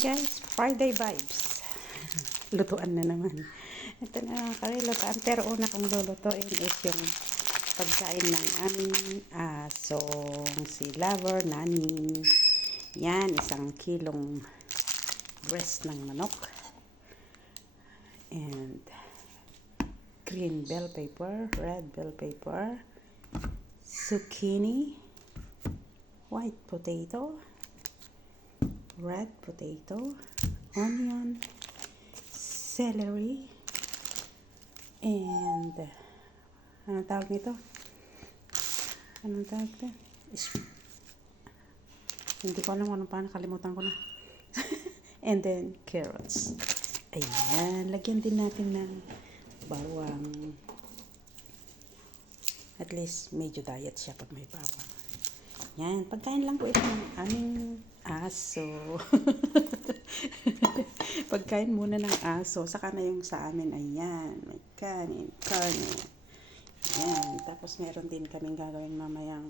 Guys, Friday vibes. Lutuan na naman. Ito na lutuan. Pero una kong lulutuin is yung pagkain ng aming asong si Lover Nani. Yan, 1 kilong breast ng manok. And green bell pepper, red bell pepper, zucchini, white potato, red potato, onion, celery, and anong tawag nito? Anong tawag nito? Hindi ko alam kung paano, nakalimutan ko na. And then carrots. Ayan, lagyan din natin ng bawang. At least medyo diet siya pag may bawang. Yan, pagkain lang po ito ng aming aso. Pagkain muna ng aso, saka na yung sa amin. Ayan, may kanin, karne. Ayan, tapos meron din kaming gagawin mamayang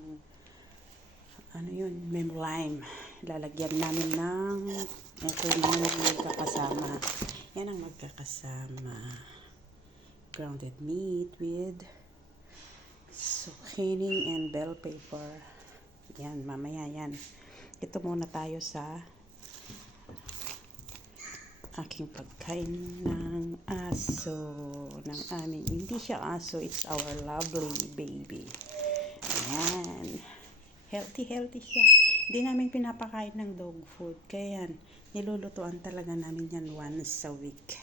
lime. Lalagyan namin ng ito yung magkakasama. Yan ang magkakasama. Grounded meat with zucchini and bell pepper. Yan, mamaya yan. Ito muna tayo sa aking pagkain ng aso. Ng aming, hindi siya aso, it's our lovely baby. Ayan. Healthy siya. Hindi namin pinapakain ng dog food. Kaya yan, nilulutuan talaga namin yan once a week.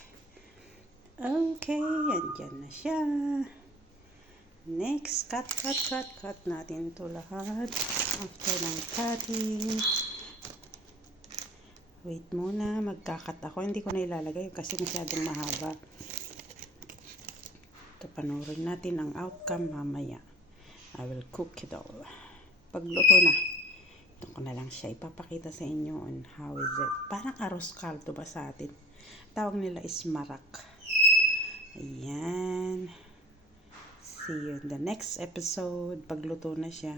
Okay, andyan na siya. Next, cut natin ito lahat. After ng cutting, wait muna, magkakat ako. Hindi ko na ilalagay kasi masyadong mahaba. Ito, panurin natin ang outcome mamaya. I will cook it all. Pagluto na, ito ko na lang siya ipapakita sa inyo on how is it. Parang arroz caldo ba sa atin? Tawag nila is marak. Ayan. See you in the next episode. Pagluto na siya.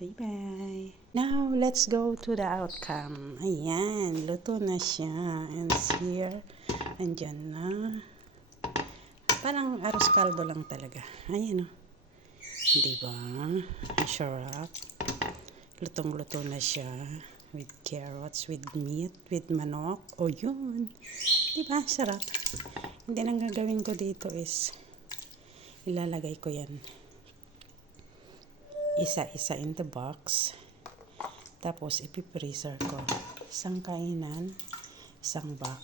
Bye-bye. Now, let's go to the outcome. Ayan. Luto na siya. And here. Andyan na. Parang arroz caldo lang talaga. Ayan o. Diba? Ang sarap. Lutong-luto na siya. With carrots, with meat, with manok. O yun. Diba? Sarap. Hindi nang gagawin ko dito is ilalagay ko yan isa-isa in the box, tapos ipipreser ko 1 kainan, 1 box,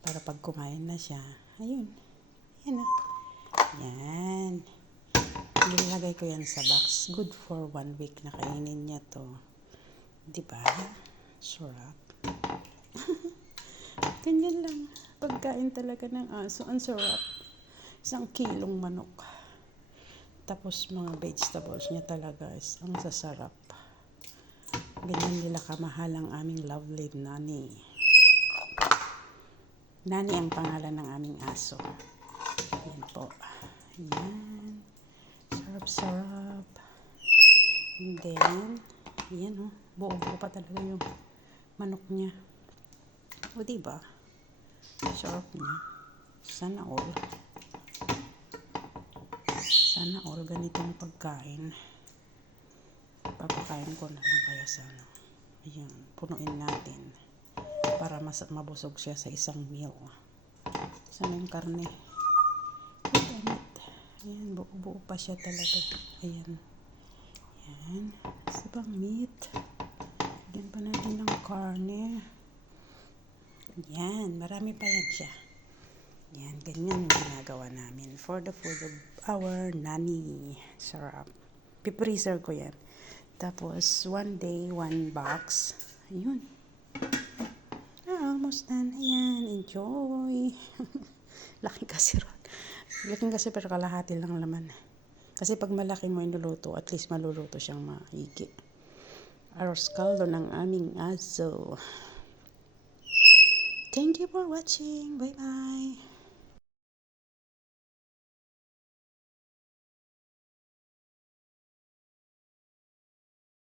para pag kumain na siya, ayun, yan na, yan, ilalagay ko yan sa box. Good for 1 week na kainin niya to, diba? Sarap. Ganyan lang pagkain talaga ng aso. Ang sarap. 1 kilong manok. Tapos mga vegetables niya talaga is ang sasarap. Ganyan nila kamahal ang aming lovely Nani. Nani ang pangalan ng aming aso. Yan po. Yan. Sarap-sarap. And then, yan o. Buo-buo pa talaga yung manok niya. O diba? Sarap niya. Sana all. Sana all ganitong pagkain. Papakain ko na lang kaya sana. Ayan, punuin natin. Para mas mabusog siya sa isang meal. Sana yung karne. Ayan, buo-buo pa siya talaga. Ayan. Ayan. Isa pang meat. Ayan pa natin ng karne. Ayan, marami pa yan siya. Yan, ganyan yung ginagawa namin for the food of our Nani. Sarap. Pipreser ko yan. Tapos, 1 day, 1 box. Ayun. Almost done. Ayan, enjoy. Laki kasi ron. Laking kasi pero kalahati lang laman. Kasi pag malaki mo inuluto, at least maluluto siyang maigi. Arroz caldo ng aming aso. Thank you for watching. Bye-bye.